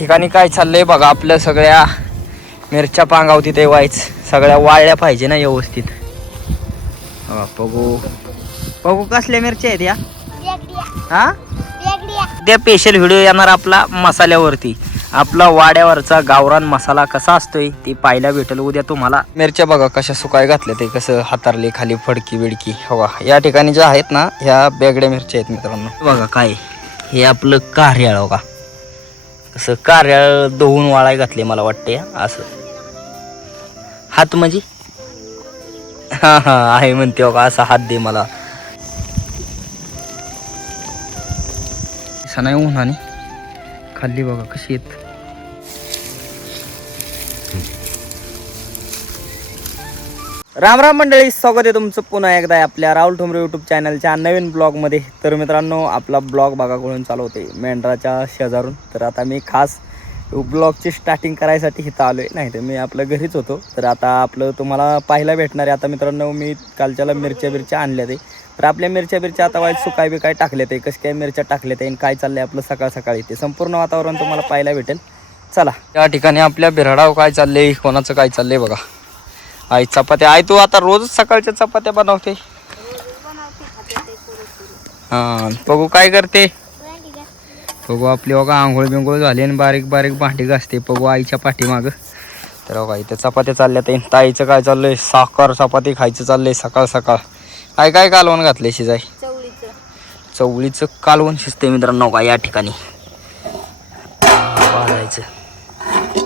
ठिकाणी काय चाललंय बघा, आपल्या सगळ्या मिरच्या पांगावती ते व्हायच सगळ्या वाळल्या पाहिजे ना व्यवस्थित. बघू बघू कसल्या मिरच्या आहेत या. हा त्या स्पेशल व्हिडिओ येणार आपला मसाल्यावरती. आपला वाड्यावरचा गावरान मसाला कसा असतोय ते पाहायला भेटेल उद्या तुम्हाला. मिरच्या बघा कशा सुकाय घातल्या, ते कसं हातारले खाली फडकी बिडकी. हवा या ठिकाणी ज्या आहेत ना ह्या बेगड्या मिरच्या आहेत मित्रांनो. बघा काय हे आपलं कार्याळ बघा, कसं कार्याळ धुवून वाळाय घातले मला वाटते असं. हात म्हणजे हा हा आहे म्हणते बघा, असा हात दे मला. नाही उन्हाने खाल्ली बघा कशी आहेत. राम राम मंडळी, स्वागत आहे तुमचं पुन्हा एकदा आपल्या राहुल ठोंबरे यूट्यूब चॅनलच्या नवीन ब्लॉगमध्ये. तर मित्रांनो आपला ब्लॉग बघाकडून चालू होते मेंढराच्या शेजारून. तर आता मी खास ब्लॉगची स्टार्टिंग करायसाठी इथं आलो आहे, नाही तर मी आपल्या घरीच होतो. तर आता आपलं तुम्हाला पाहायला भेटणार आहे. आता मित्रांनो मी कालच्याला मिरच्या आणल्या ते. तर आपल्या मिरच्या आता वाईट सुकाय बी काय टाकले ते, कसे काय मिरच्या टाकले ते, काय चाललंय आपलं सकाळ सकाळी ते संपूर्ण वातावरण तुम्हाला पाहायला भेटेल. चला या ठिकाणी आपल्या बिराडाव काय चाललंय, कोणाचं काय चाललंय बघा. आई चपात्या, आई तू आता रोजच सकाळच्या चपात्या बनवते. हा बघू काय करते. बघू आपली बघा आंघोळ बिंघोळ झाली आणि बारीक बारीक भांडी घासते बघू आईच्या पाठीमाग. तर बघा इथं चपात्या चालल्या ते. ताईचं काय चाललंय, साखर चपाती खायचं चाललंय सकाळ सकाळ. काय काय कालवण घातले शिजाय. चवळीचं कालवण शिजते मित्रांनो का या ठिकाणी. भाजायचं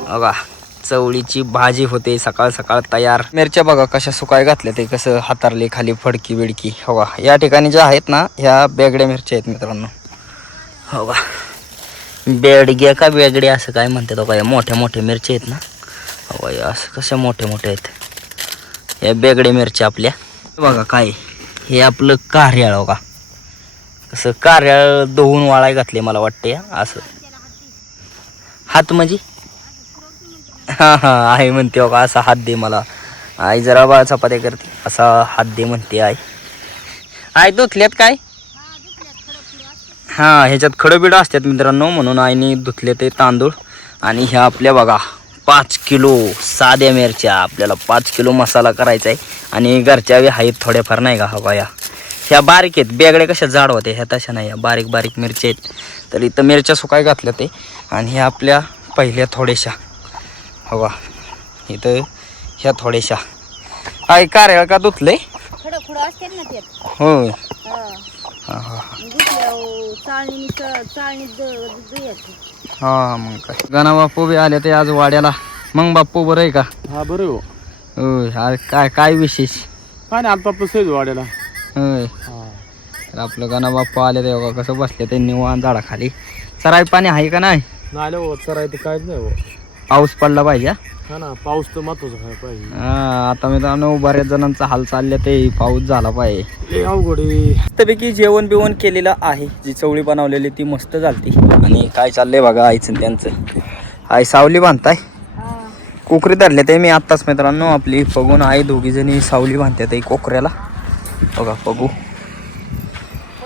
बघा, चवळीची भाजी होते सकाळ सकाळ तयार. मिरच्या बघा कशा सुकाय घातल्या ते, कसं हातारले खाली फडकी बिडकी. हो या ठिकाणी ज्या आहेत ना ह्या बेगड्या मिरच्या आहेत मित्रांनो. हो का बेडग्या का वेगड्या असं काय म्हणतात बघा. या मोठ्या मोठ्या मिरच्या आहेत ना, हो असं कशा मोठ्या मोठ्या आहेत या बेगड्या मिरच्या आपल्या. बघा काय हे आपलं कार्याळ बघा, कसं कार्याळ धुवून वाळाय घातले मला वाटते असं. हात म्हणजे हा हा आहे म्हणते बघा, असा हात दे मला. आई जरा बा चपात्या करते, असा हात दे म्हणते आई. आई धुतल्यात काय. हा ह्याच्यात खडबिडं असतात मित्रांनो, म्हणून आईने धुतले ते तांदूळ. आणि ह्या आपल्या बघा 5 किलो साध्या मिरच्या, आपल्याला 5 किलो मसाला करायचा आहे. आणि घरच्या बी आहेत थोड्याफार नाही का. हवा या ह्या बारीक आहेत, बेगड्या कशा जाड होते ह्या तशा नाही, ह्या बारीक बारीक मिरच्या आहेत. तर इथं मिरच्या सुकाय घातल्या ते. आणि ह्या आपल्या पहिल्या थोड्याशा हवा इथं ह्या थोड्याशा. आई कार्याळ का धुतले होय. हा हा हा मग काय गणा बाप्पू बी आले ते आज वाड्याला. मग बाप्पू बरं आहे का. हा बरं हो. होय काय काय विशेष काय नाही आता आपलं सहज वाड्याला. होय तर आपलं गणा बाप्पू आले ते बघा कसं बसले ते निवांत झाडाखाली. चराय पाणी आहे का नाही. नाही हो चरायचं काहीच नाही हो. पाऊस पडला पाहिजे. हा ना पाऊस तर महत्वाचा आहे पाहिजे. आता मित्रांनो बऱ्याच जणांचा हाल चालले ते पाऊस झाला पाहिजे. अवघड मस्तपैकी जेवण बिवण केलेलं आहे. जी चवळी बनवलेली ती मस्त झालती. आणि काय चाललंय बघा आईचं त्यांचं. आई सावली बांधताय, कोकरी धरले ते मी आत्ताच मित्रांनो. आपली बघून आई दोघी जणी सावली बांधतात कोकऱ्याला बघा बघू.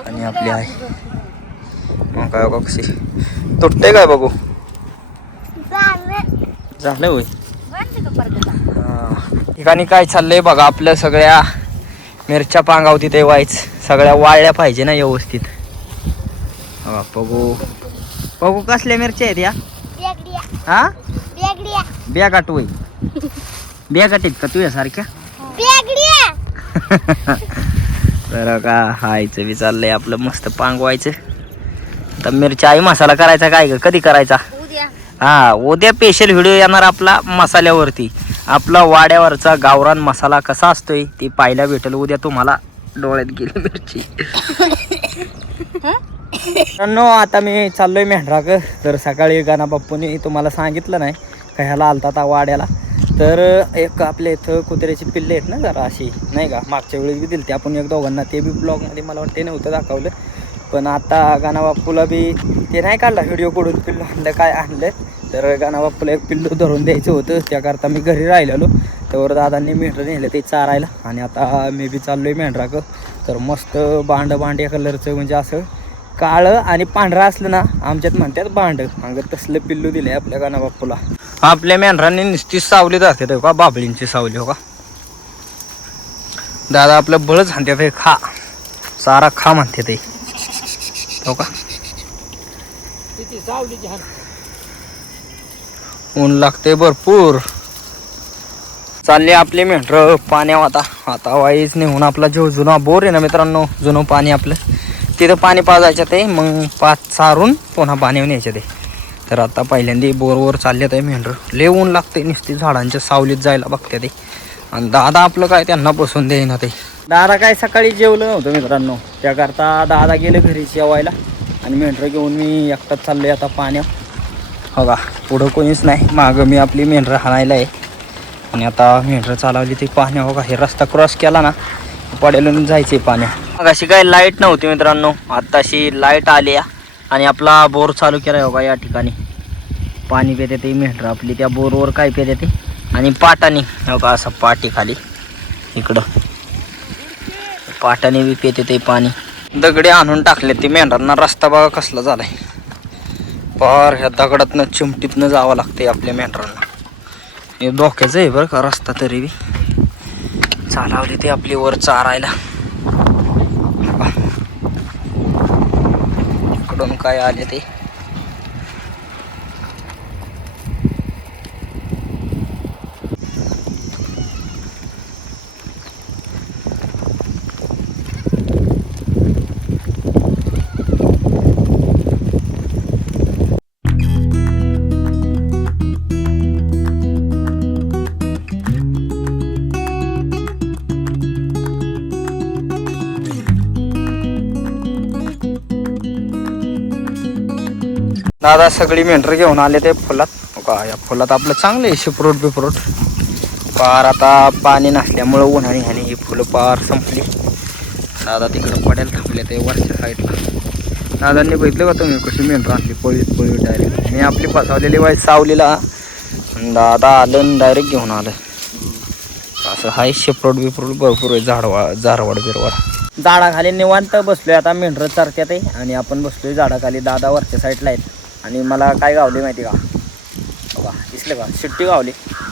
आणि आपली आई मग काय बघा कशी तुटते काय बघू. झालं होय. ठिकाणी काय चाललंय बघा, आपल्या सगळ्या मिरच्या पांगावती ते व्हायच सगळ्या वाळल्या पाहिजे ना व्यवस्थित. बघू बघू कसल्या मिरच्या आहेत या. हा बिया काटू बिया काटीत का तुझ्या सारख्या. तर का हायचं बी चाललंय आपलं मस्त पांगवायचं. तर मिरच्या आई मसाला करायचा काय कधी करायचा. हा उद्या स्पेशल व्हिडिओ येणार आपला मसाल्यावरती. आपला वाड्यावरचा गावरान मसाला कसा असतोय ते पाहायला भेटेल उद्या तुम्हाला. डोळ्यात गेली मिरची. आता मी चाललोय मेंढराक. तर सकाळी गाणा बाप्पूने तुम्हाला सांगितलं नाही का ह्याला आलता वाड्याला. तर एक आपल्या इथं कुत्र्याची पिल्ले आहेत ना जरा अशी नाही का, मागच्या वेळेस बी दिली ते आपण एक दोघांना. ते बी ब्लॉगमध्ये मला वाटते नव्हतं दाखवलं. पण आता गाणा बाप्पूला बी ते नाही काढला व्हिडिओ कडून पिल्लू आणलं काय आणलं. तर गाणा बाप्पूला एक पिल्लू धरून द्यायचं होतं, त्याकरता मी घरी राहिलेलो. त्यावर दादांनी मेंढरं नेलं ते चारायला. आणि आता मी बी चाललो आहे मेंढराक. तर मस्त भांड या कलरचं म्हणजे असं काळं आणि पांढरा असलं ना आमच्यात म्हणतात भांड. अंगत तसलं पिल्लू दिलंय आपल्या गाणा बाप्पूला. आपल्या मेंढरांनी नुसती सावली जाते का, बाबळींची सावली हो का. दादा आपलं बळच म्हणतात हे खा, सारा खा म्हणते ते हो का. ऊन लागते भरपूर. चालले आपले मेंढर पाण्यावर. आता वाईच नेऊन आपला जो जुना बोर आहे ना मित्रांनो, जुनं पाणी आपलं, तिथं पाणी पाजायचं ते, मग पाच सारून पुन्हा पाणी न्यायचं ते. तर आता पहिल्यांदा बोरवर चालले ते मेंढर. लय ऊन लागते, नुसती झाडांच्या सावलीत जायला बघते ते. आणि दादा आपलं काय त्यांना बसून देईना ते. दादा काय सकाळी जेवलं नव्हतं मित्रांनो, त्याकरता दादा गेले घरी जेवायला आणि मेंढर घेऊन मी एकटाच चाललोय आता पाण्यावर हो का. पुढं कोणीच नाही, मागं मी आपली मेंढर हाणायला आहे. आणि आता मेंढर चालवली ती पाण्या हो का. हे रस्ता क्रॉस केला ना पडेल जायचे पाण्या. मग अशी काय लाईट नव्हती मित्रांनो, आत्ताशी लाईट आली आणि आपला बोर चालू केला हो का. या ठिकाणी पाणी पिते ते मेंढर आपली, त्या बोरवर काय पिते ते. आणि पाटाने हो का, असं पाटी खाली इकडं पाटाने बी पिते ते पाणी. दगडे आणून टाकले ते मेंढरांना. रस्ता बघा कसला झालाय, पार ह्या दगडातनं चिमटीतनं जावं लागते आपल्या मेंढरांना. हे धोक्याचं आहे बरं का रस्ता, तरी बी चालवली ते आपली वर चारायला. इकडून काय आले ते. दादा सगळी मेंढर घेऊन आले ते फुलात का. या फुलात आपलं चांगलं आहे शिफ्रूट बिफ्रूट. पार आता पाणी नसल्यामुळं उन्हाळी ह्याने ही फुलं पार संपली. दादा तिकडं पडेल थांबले ते वरच्या साईडला. दादांनी बघितलं का तुम्ही कशी मेंढर आणली पळीत पळीत डायरेक्ट. मी आपली फसवलेली वाईट सावलीला, दादा आलं डायरेक्ट घेऊन आलं. असं हाय शिफ्रूट बिफ्रूट भरपूर आहे, झाडवाड बिरवाड. झाडाखाली निवांत बसलोय आता, मेंढर चरत्यात आहे आणि आपण बसलोय झाडाखाली. दादा वरच्या साईडला आहेत. आणि मला काय गावली माहिती का बघा, दिसलं का शिट्टी गावली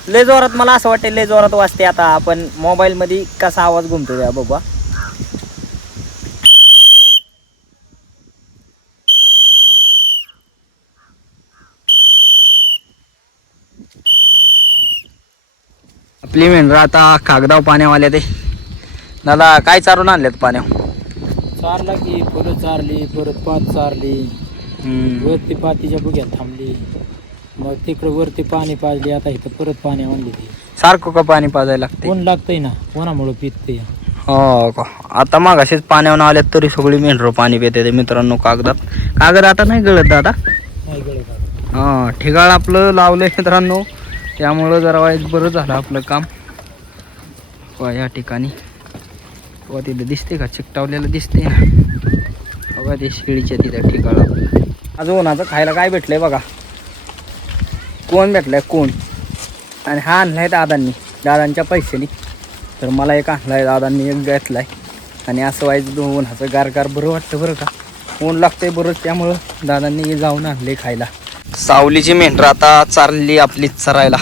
लय जोरात. मला असं वाटतं लय जोरात वाजते. आता आपण मोबाईलमध्ये कसा आवाज घुमतो या बघा. आपली मेंढर आता कागदाव पाण्यावाले ते. दादा काय चारून आणलेत पाण्यावर. चारला की फुलं चारली, परत पात चारली, वरती पातीच्या बुग्यात थांबली, मग तिकडं वरती पाणी पाजली. आता इथं परत पाणी आणली ती. सारखं का पाणी पाजायला लागते. ऊन लागतंय ना, कोणामुळे पितते. हो का. आता मग असेच पाण्यावर आल्यात तरी सगळी मेंढर पाणी पिते ते मित्रांनो कागदात. कागद आता नाही गळत दादा. नाही गळत. हां ठिकाण आपलं लावलंय मित्रांनो, त्यामुळं जरा वाईट बरं झालं आपलं काम. या ठिकाणी व तिथं दिसते का चिकटावलेलं दिसते ना बघा, ते शिळीच्या तिथं ठिकाणा. आज उन्हाचं खायला काय भेटलंय बघा. कोण भेटलाय कोण. आणि हा आणलाय दादांनी, दादांच्या पैशानी. तर मला एक आणलाय दादांनी, एक घेतलाय. आणि असं व्हायचं उन्हाचं गार बरं वाटतं बरं का. ऊन लागतंय बरंच, त्यामुळं दादांनी जाऊन आणले खायला. सावलीची मेंढर आता चालली आपली चरायला.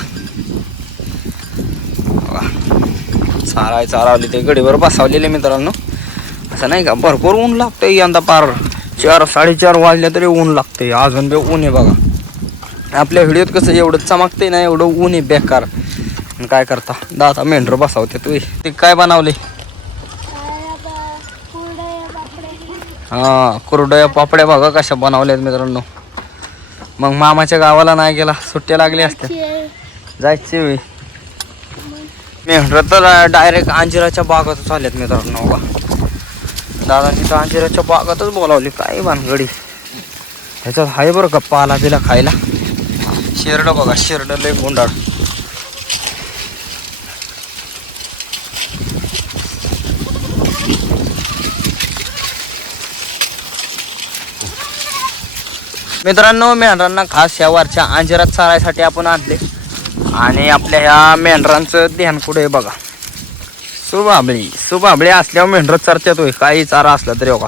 चारावली ते गडीवर बसावलेले मित्रांनो. असं नाही का भरपूर ऊन लागतंय यंदा. पार 4-4:30 वाजल्या तरी ऊन लागतंय. अजून बी ऊन आहे बघा. आपल्या व्हिडिओत कसं एवढं चमकतंय ना, एवढं ऊन आहे बेकार. काय करता दादा मेंढर बसावते तुम्ही. ते काय बनवले. हां कुरडया पापड्या बघा कशा बनवल्यात मित्रांनो. मग मामाच्या गावाला नाही गेला, सुट्ट्या लागल्या असत्या. जायचे वेळी मेंढर तर डायरेक्ट अंजिराच्या बागातच आल्यात मित्रांनो बघा. दादांनी तर अंजिराच्या बागातच बोलावली. काय भानगडी ह्याच्यात हाय बरं का पाला बिला खायला. शेरड बघा, शेरड लय गोंडाळ. मित्रांनो मेंढरांना खास या वरच्या अंजिरात चारायसाठी आपण आणले. आणि आपल्या ह्या मेंढरांचं ध्यान कुठे आहे बघा. सुबाबळी असल्यावर मेंढर चरत्यात होय, काही चारा असला तरी बघा.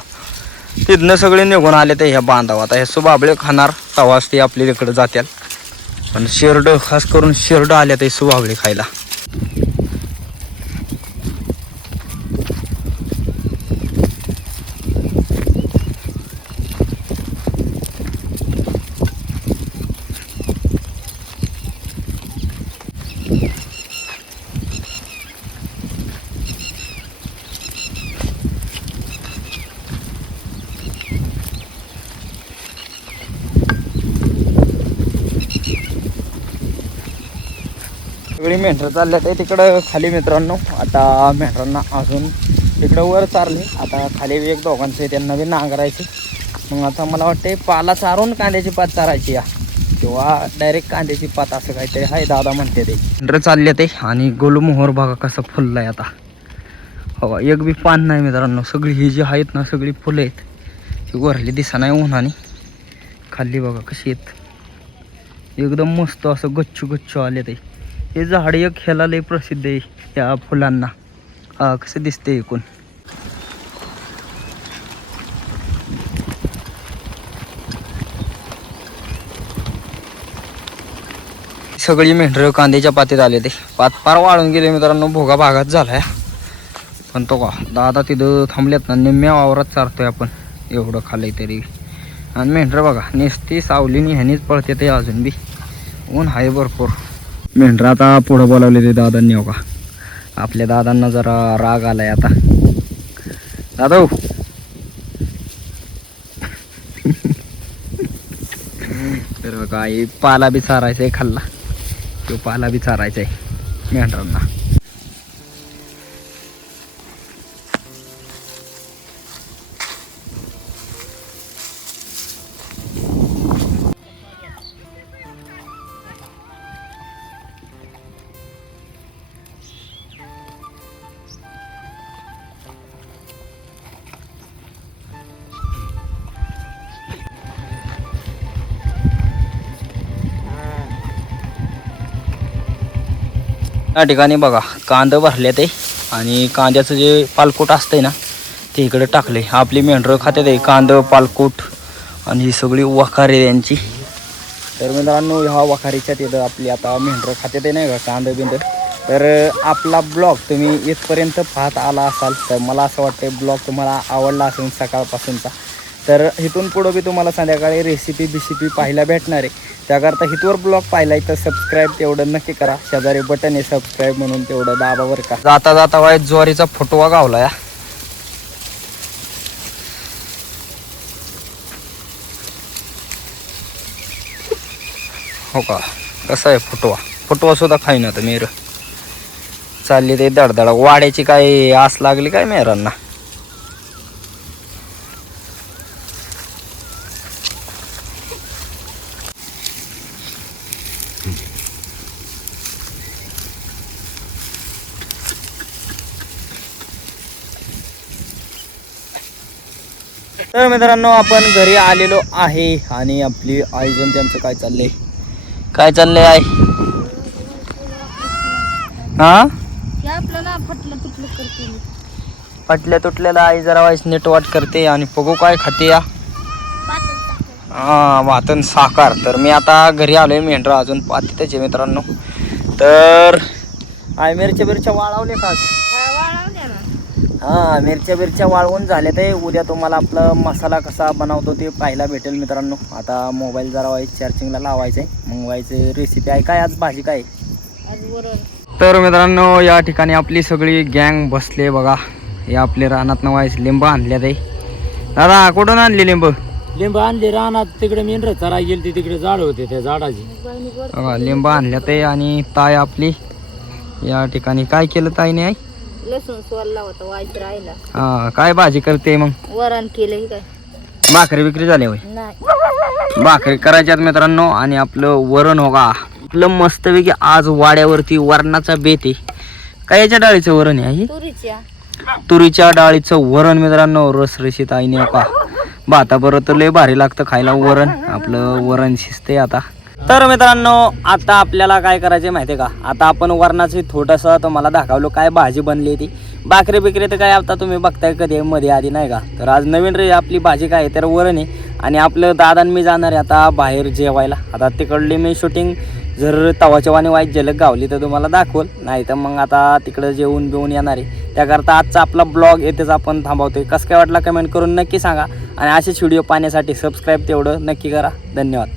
तिथनं सगळे निघून आले तर ह्या बांधाव. आता ह्या सुबाबळे खाणार तवाच ते आपल्या तिकडे जात्याल. पण शेरड खास करून शेरड आल्या ते सुबाबळे खायला. सगळी मेंढरं चालल्यात आहे तिकडं खाली मित्रांनो. आता मेंढरांना अजून तिकडं वर चारले. आता खाली एक दोघांचे त्यांना बी नांगरायचे. मग आता मला वाटते पाला चारून कांद्याची पात चारायची या, किंवा डायरेक्ट कांद्याची पात असं काहीतरी आहे दादा म्हणते ते. मेंढरं चालले ते आणि गोलमोहर बघा कसं फुललं आहे आता. हो एक बी पान नाही मित्रांनो. सगळी ही जी आहेत ना सगळी फुलं आहेत. ती वरली दिसा नाही उन्हाने. खाली बघा कशी आहेत एकदम मस्त असं गच्चू गच्चू आले ते. हे झाड एक ह्याला लय प्रसिद्ध आहे या फुलांना. हा कसं दिसते एकूण. सगळी मेंढरं कांद्याच्या पातीत आले ते. पात पार वाळून गेले मित्रांनो. भोगा भागात झालाय. पण तो का दादा तिथं थांबल्यात ना. निम्म्या वावरात चारतोय आपण एवढं खाल्लंय तरी. आणि मेंढरं बघा नुसती सावलीनी ह्यानीच पळते ते अजून बी. ऊन आहे भरपूर. मेंढरं आता पुढं बोलावले ते दादांनी. हो का आपल्या दादांना जरा राग आलाय आता. दादा तर बघा पाला बी चारायचा आहे खाल्ला. तो पाला बी चारायचा आहे मेंढरांना. या ठिकाणी बघा कांदं भरले ते. आणि कांद्याचं जे पालकोट असतंय ना ते इकडे टाकले. आपली मेंढरं खाते ते कांदं पालकोट आणि ही सगळी वखारी यांची. तर मित्रांनो ह्या वखारीच्या तिथं आपली आता मेंढरं खाते ते नाही का कांदं बिंदं. तर आपला ब्लॉग तुम्ही इथपर्यंत पाहत आला असाल तर मला असं वाटतं ब्लॉग तुम्हाला आवडला असेल सकाळपासूनचा. तर इथून पुढं बी तुम्हाला संध्याकाळी रेसिपी पाहायला भेटणार आहे. त्याकरता इथवर ब्लॉग पाहिलाय तर सबस्क्राईब तेवढं नक्की करा. शेजारी बटन आहे सबस्क्राईब म्हणून तेवढं दाबावर का. जाता जाता वाईट ज्वारीचा फुटवा गावला या. हो का कसा आहे फुटवा सुद्धा खाईन आता मेर. चालली ते दडदड. वाड्याची काय आस लागली काय मेरांना. तर मित्रांनो आपण घरी आलेलो आहे. आणि आपली आईजण त्यांचं काय चाललंय आई. हा फाटल्या तुटल्याला आई जरा वाईस नेटवाट करते. आणि पगू काय खाते या. हा वातन साकार. तर मी आता घरी आलोय. मेंढरं अजून पातीतच आहे मित्रांनो. तर आई मिरच्या वाळवले का. हा मिरच्या वाळवून झाल्या. ते उद्या तुम्हाला आपला मसाला कसा बनवतो ते पाहायला भेटेल मित्रांनो. आता मोबाईल जरा वाईस चार्जिंगला लावायचं आहे. मग व्हायचं रेसिपी आहे काय आज भाजी काय. तर मित्रांनो या ठिकाणी आपली सगळी गँग बसले बघा. हे आपले रानात व्हायचं लिंब आणल्या ते. दादा कुठून आणली लिंब आणले रानात. तिकडे मेंढरं चराय गेली तिकडे झाड होते त्या झाडाची. लिंब आणल्या ते. आणि ताई आपली या ठिकाणी काय केलं ताईने आहे. लसूण सोलला होता वाईट राहिला. हा काय भाजी करते मग. वरण केलं काय. भाकरी बिक्री झाली होय. नाही भाकरी करायच्यात मित्रांनो. आणि आपलं वरण हो का आपलं मस्तपैकी आज वाड्यावरती वरणाचा बेत आहे. काय याच्या डाळीचं वरण आहे. तुरीच्या डाळीचं वरण मित्रांनो. रसरशीत आईने का भाता बरोबर तर लय भारी लागतं खायला वरण. आपलं वरण शिजते आता. तर मित्रांनो आता आपल्याला काय करायचं माहिती आहे का. आता आपण वरणाची थोडंसं तुम्हाला दाखवलो काय भाजी बनली ती. भाकरी बिकरी तर काय आता तुम्ही बघताय कधी मध्ये आधी नाही का. तर आज नवीन रे आपली भाजी काय आहे तर वरण आहे. आणि आपलं दादा आणि मी जाणार आहे आता बाहेर जेवायला. आता तिकडली मी शूटिंग जर तवाच्या वाणी वाईट झलक गावली तर तुम्हाला दाखवल, नाही तर मग आता तिकडं जेवून बिवून येणार आहे. त्याकरता आजचा आपला ब्लॉग येथेच आपण थांबवतोय. कसं काय वाटला कमेंट करून नक्की सांगा. आणि असेच व्हिडिओ पाहण्यासाठी सबस्क्राईब तेवढं नक्की करा. धन्यवाद.